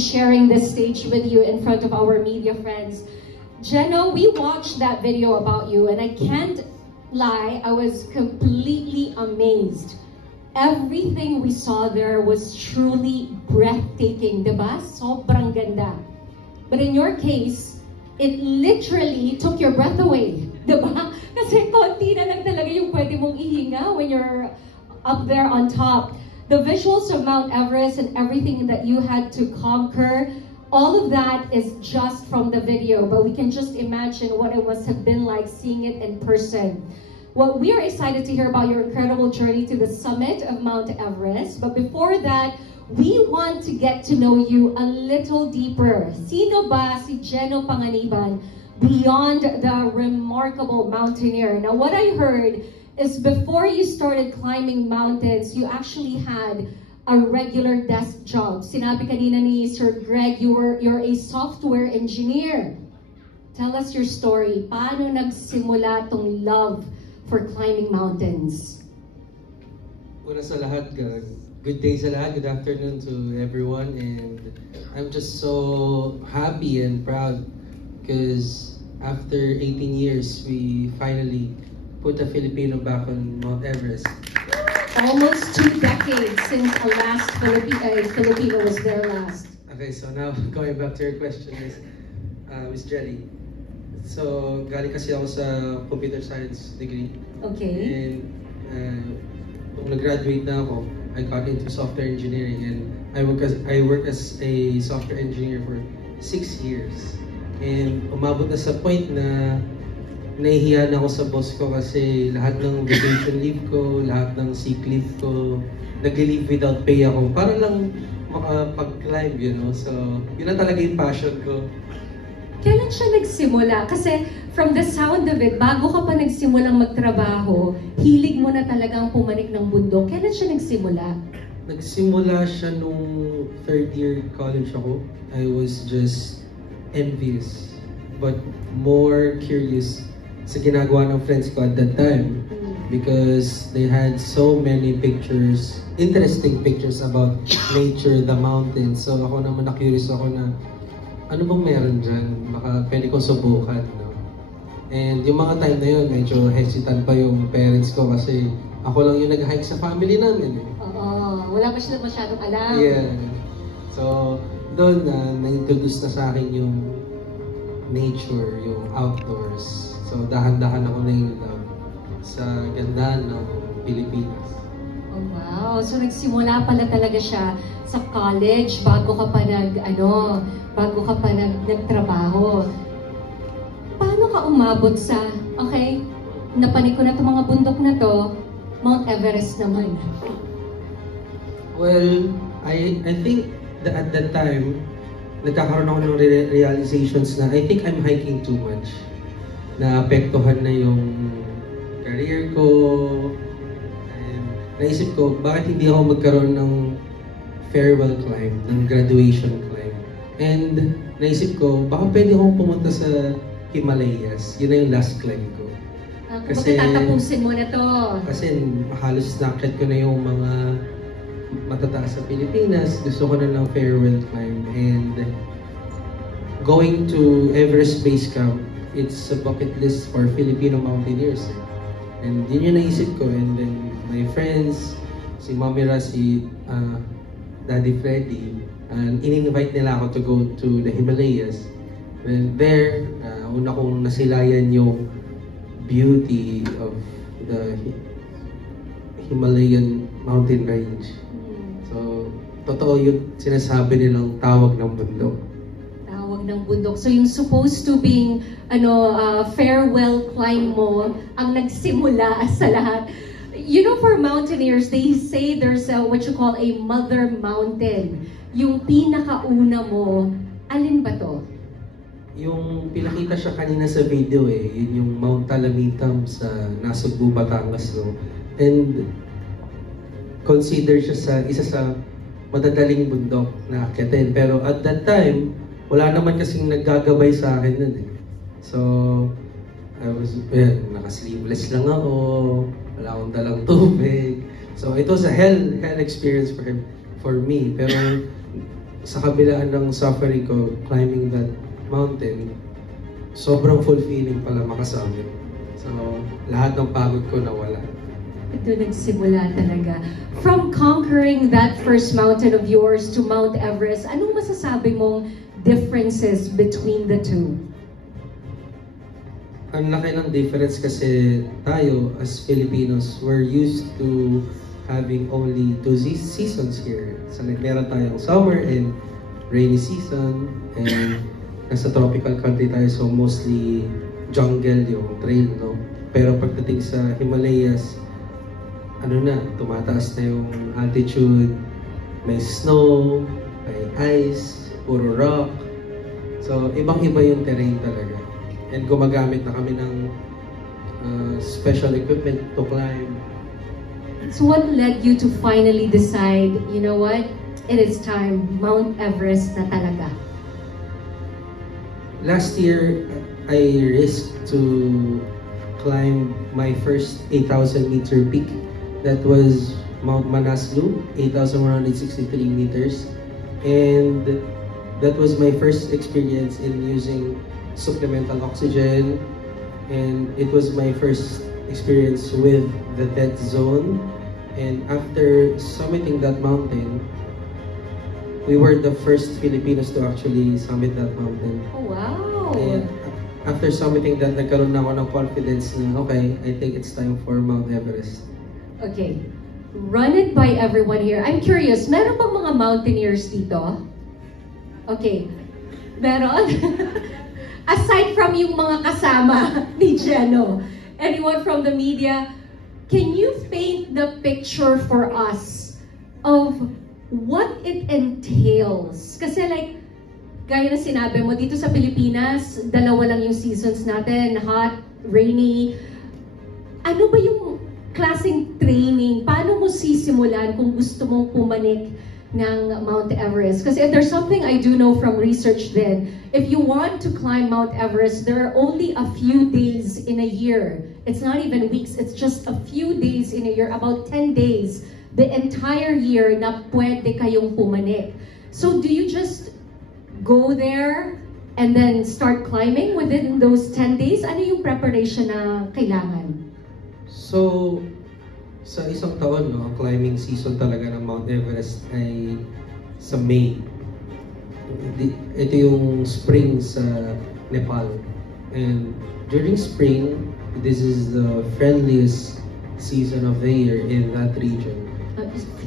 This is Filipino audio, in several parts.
sharing this stage with you in front of our media friends. Jeno, we watched that video about you and I can't lie, I was completely amazed. Everything we saw there was truly breathtaking, diba? Sobrang ganda. But in your case, it literally took your breath away, diba? Kasi konti na lang talaga yung pwede mong ihinga when you're up there on top. The visuals of Mount Everest and everything that you had to conquer, all of that is just from the video, but we can just imagine what it must have been like seeing it in person. Well, we are excited to hear about your incredible journey to the summit of Mount Everest, but before that, we want to get to know you a little deeper. Sino ba si Jeno Panganiban beyond the remarkable mountaineer? Now, what I heard is before you started climbing mountains, you actually had a regular desk job. Sinabi kanina ni Sir Greg, you're a software engineer. Tell us your story. Paano nagsimula tong love for climbing mountains? Una sa lahat, good day sa lahat, good afternoon to everyone, and I'm just so happy and proud because after 18 years, we finally put a Filipino back on Mount Everest. Almost 2 decades since the last Filipino was there last. Okay, so now going back to your question, Miss Jelly. So, galing kasi ako sa computer science degree. Okay. And nung nag-graduate na ako, I got into software engineering and I worked as a software engineer for 6 years. And umabot na sa point na nahihiya na ako sa boss ko kasi lahat ng vacation leave ko, lahat ng sick leave ko, nag-leave without pay ako. Para lang makapag-climb, you know? So, yun na talaga yung passion ko. Kailan siya nagsimula? Kasi from the sound of it, bago ka pa nagsimulang magtrabaho, hilig mo na talagang pumanik ng bundok. Kailan siya nagsimula? Nagsimula siya nung 3rd year college ako. I was just envious, but more curious sa ginagawa ng friends ko at that time because they had so many pictures, interesting pictures about nature, the mountains. So ako naman na-curious ako na ano bang meron dyan? Baka pwede kong subukan, no? And yung mga time na yun, medyo hesitant pa yung parents ko kasi ako lang yung nag-hike sa family namin. Oo, wala pa sila masyadong alam. Yeah. So, doon na-introduce na sa akin yung nature, yung outdoors. So, dahan-dahan ako na-in-love sa ganda ng Pilipinas. Oh, wow. So, nagsimula pala talaga siya sa college bago ka pa nagtrabaho. Paano ka umabot sa, okay, napanik ko na itong mga bundok na to, Mount Everest naman? Well, I think that at that time, nagkakaroon ako ng realizations na I think I'm hiking too much. Naapektuhan na yung career ko. And naisip ko, bakit hindi ako magkaroon ng farewell climb, ng graduation climb. And naisip ko, baka pwede akong pumunta sa Himalayas. Yun na yung last climb ko. Kasi tatapusin mo na to. Kasi halos nakit ko na yung mga matataas sa Pilipinas. Gusto ko na ng farewell climb. And going to Everest Base Camp, it's a bucket list for Filipino mountaineers. And yun yung naisip ko. And then my friends, si Mami Ra, si Daddy Freddy, and in-invite nila ako to go to the Himalayas. And there, una kong nasilayan yung beauty of the Himalayan mountain range. So, totoo yung sinasabi nilang tawag ng bundok. Tawag ng bundok. So, yung supposed to being farewell climb mo, ang nagsimula sa lahat. You know, for mountaineers, they say there's what you call a mother mountain. Yung pinakauna mo, alin ba to? Yung pinakita siya kanina sa video yun yung Mount Talamitam sa Nasugbu, Batangas, no? And consider siya sa isa sa madadaling bundok na akyatin. Pero at that time, wala naman kasing naggagabay sa akin nun So, I was, naka-sleeveless lang ako, wala akong dalang tubig. So, it was a hell experience for me. Pero sa kabilaan ng suffering ko, climbing that mountain, sobrang fulfilling pala makasama. So, lahat ng pagod ko nawala. Ito nagsimula talaga. From conquering that first mountain of yours to Mount Everest, anong masasabi mong differences between the two? Ang laki ng difference kasi tayo as Filipinos, we're used to having only two seasons here. So meron tayong summer and rainy season, and nasa tropical country tayo, so mostly jungle yung trail, no? Pero pagdating sa Himalayas, ano na, tumataas na yung altitude, may snow, may ice, puro rock. So, ibang-iba yung terrain talaga. And gumagamit na kami ng special equipment to climb. So what led you to finally decide, you know what, it is time, Mount Everest na talaga? Last year, I risked to climb my first 8,000 meter peak. That was Mount Manaslu, 8,163 meters. And that was my first experience in using supplemental oxygen. And it was my first experience with the dead zone. And after summiting that mountain, we were the first Filipinos to actually summit that mountain. Oh, wow! And after summiting that, nagkaroon na ako ng confidence na, okay, I think it's time for Mount Everest. Okay. Run it by everyone here. I'm curious, meron bang mga mountaineers dito? Okay. Meron? Aside from yung mga kasama ni Jeno, anyone from the media, can you paint the picture for us of what it entails? Kasi like, gaya na sinabi mo, dito sa Pilipinas, dalawa lang yung seasons natin, hot, rainy. Ano ba yung klaseng training? Paano mo sisimulan kung gusto mong pumanik ng Mount Everest? Kasi if there's something I do know from research then, if you want to climb Mount Everest, there are only a few days in a year. It's not even weeks, it's just a few days in a year, about 10 days, the entire year na pwede kayong pumanik. So do you just go there and then start climbing within those 10 days? Ano yung preparation na kailangan? So, sa isang taon, no, ang climbing season talaga ng Mount Everest ay sa May. Ito yung spring sa Nepal. And during spring, this is the friendliest season of the year in that region.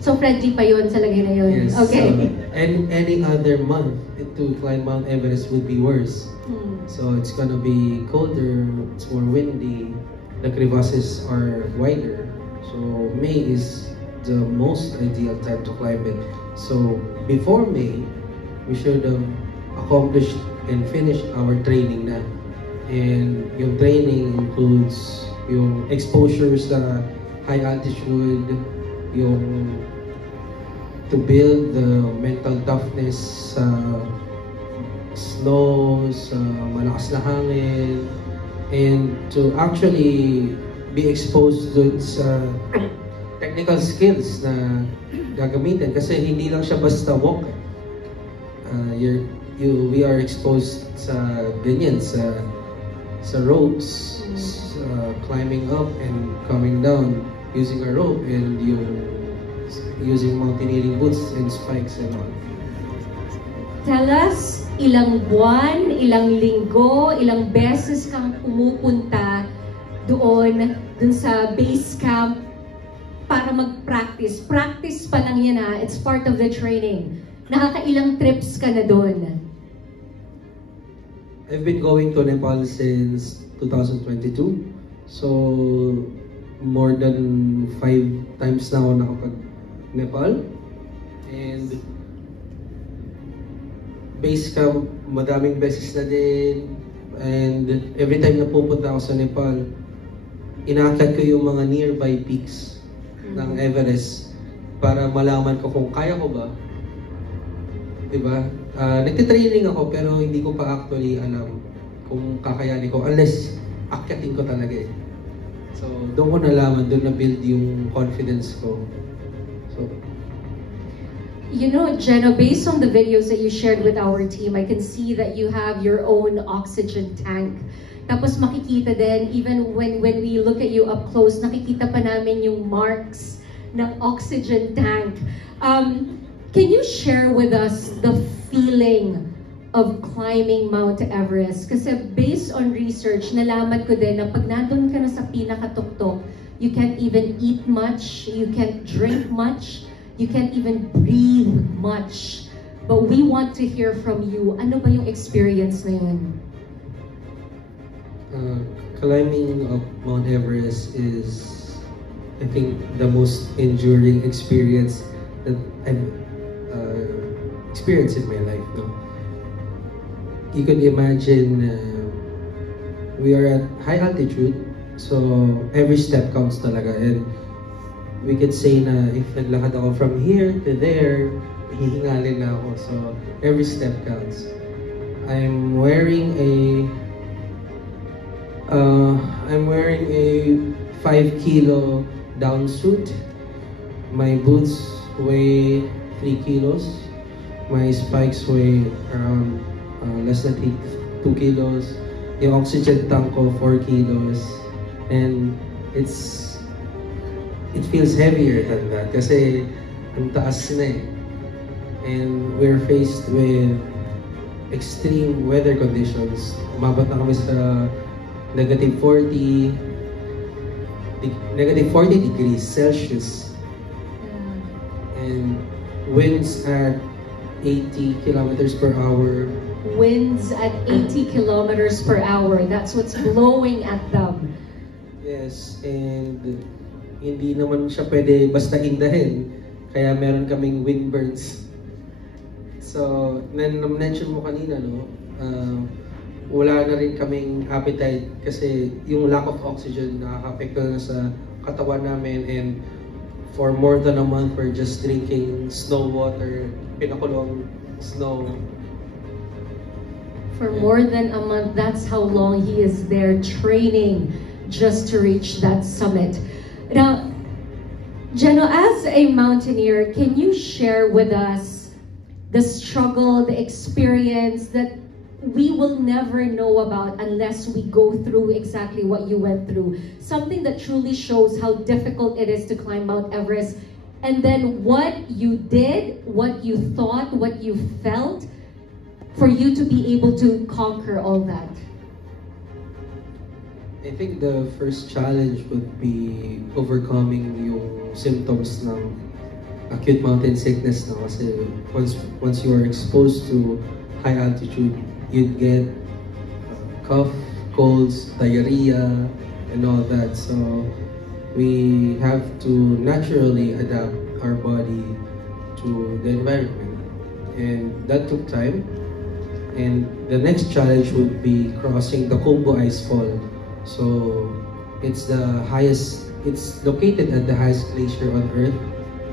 So friendly pa yun sa lagay na yun? Yes. Okay. And any other month to climb Mount Everest would be worse. So it's gonna be colder, it's more windy, the crevasses are wider. So May is the most ideal time to climb it. So before May, we should have accomplished and finished our training na. And yung training includes yung exposure sa high altitude, yung to build the mental toughness sa snow, sa malakas na hangin, and to actually be exposed to sa technical skills na gagamitin kasi hindi lang siya basta walk. We are exposed sa ganyan, sa ropes, climbing up and coming down using a rope, and using mountaineering boots and spikes and all. Tell us, ilang buwan, ilang linggo, ilang beses kang pumupunta dun sa base camp para mag-practice. Practice pa lang yan ha, it's part of the training. Nakakailang trips ka na dun? I've been going to Nepal since 2022. So, more than 5 times na ako nakapag-Nepal. And base camp, madaming beses na din. And every time na pupunta ako sa Nepal, inaakyat ko yung mga nearby peaks ng Everest para malaman ko kung kaya ko ba. Diba? Nagtitraining ako pero hindi ko pa actually alam kung kakayanin ko unless akyatin ko talaga eh. So, doon ko nalaman, doon na-build yung confidence ko. So, You know, Jenna, based on the videos that you shared with our team, I can see that you have your own oxygen tank. Tapos makikita din, even when we look at you up close, nakikita pa namin yung marks ng oxygen tank. Can you share with us the feeling of climbing Mount Everest? Kasi based on research, nalaman ko din na pag nandun ka na sa pinakatuktok, you can't even eat much, you can't drink much, you can't even breathe much. But we want to hear from you. Ano ba yung experience na yun? Climbing up Mount Everest is, I think, the most enduring experience that I've experienced in my life. No? You can imagine we are at high altitude, so every step counts talaga. And we could say na if naglakad ako from here to there, hihingalin na ako. So every step counts. I'm wearing a 5 kilo down suit. My boots weigh 3 kilos. My spikes weigh around less than 2 kilos. Yung oxygen tank ko 4 kilos. And it feels heavier than that kasi ang taas na eh. And we're faced with extreme weather conditions. Umabot na kami sa negative 40 degrees Celsius. And winds at 80 kilometers per hour. Winds at 80 kilometers per hour. That's what's blowing at them. Yes, and hindi naman siya pwede basta hindahin. Kaya meron kaming windburns. So, na-mention mo kanina, no? Wala na rin kaming appetite kasi yung lack of oxygen nakaka-apekto na sa katawan namin, and for more than a month we're just drinking snow water, pinakulong snow. For more than a month, that's how long he is there training just to reach that summit. Now, Jeno, as a mountaineer, can you share with us the struggle, the experience that we will never know about unless we go through exactly what you went through? Something that truly shows how difficult it is to climb Mount Everest, and then what you did, what you thought, what you felt, for you to be able to conquer all that. I think the first challenge would be overcoming yung symptoms ng acute mountain sickness na, kasi once you are exposed to high altitude, you'd get cough, colds, diarrhea, and all that. So we have to naturally adapt our body to the environment, and that took time. And the next challenge would be crossing the Khumbu Ice Fall. So it's located at the highest glacier on Earth,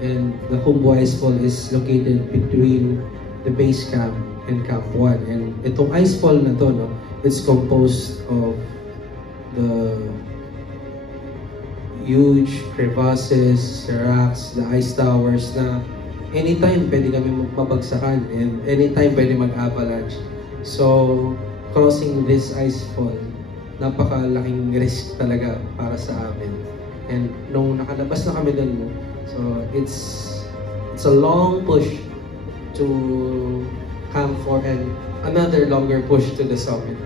and the Khumbu Ice Fall is located between the base camp and Camp 1. And itong ice fall na to, no, it's composed of the huge crevasses, rocks, the ice towers na anytime pwede kami mabagsakan and anytime pwede mag-avalanche. So crossing this ice fall, napakalaking risk talaga para sa amin. And nung nakalabas na kami dun, so it's a long push to Camp 4 and another longer push to the summit.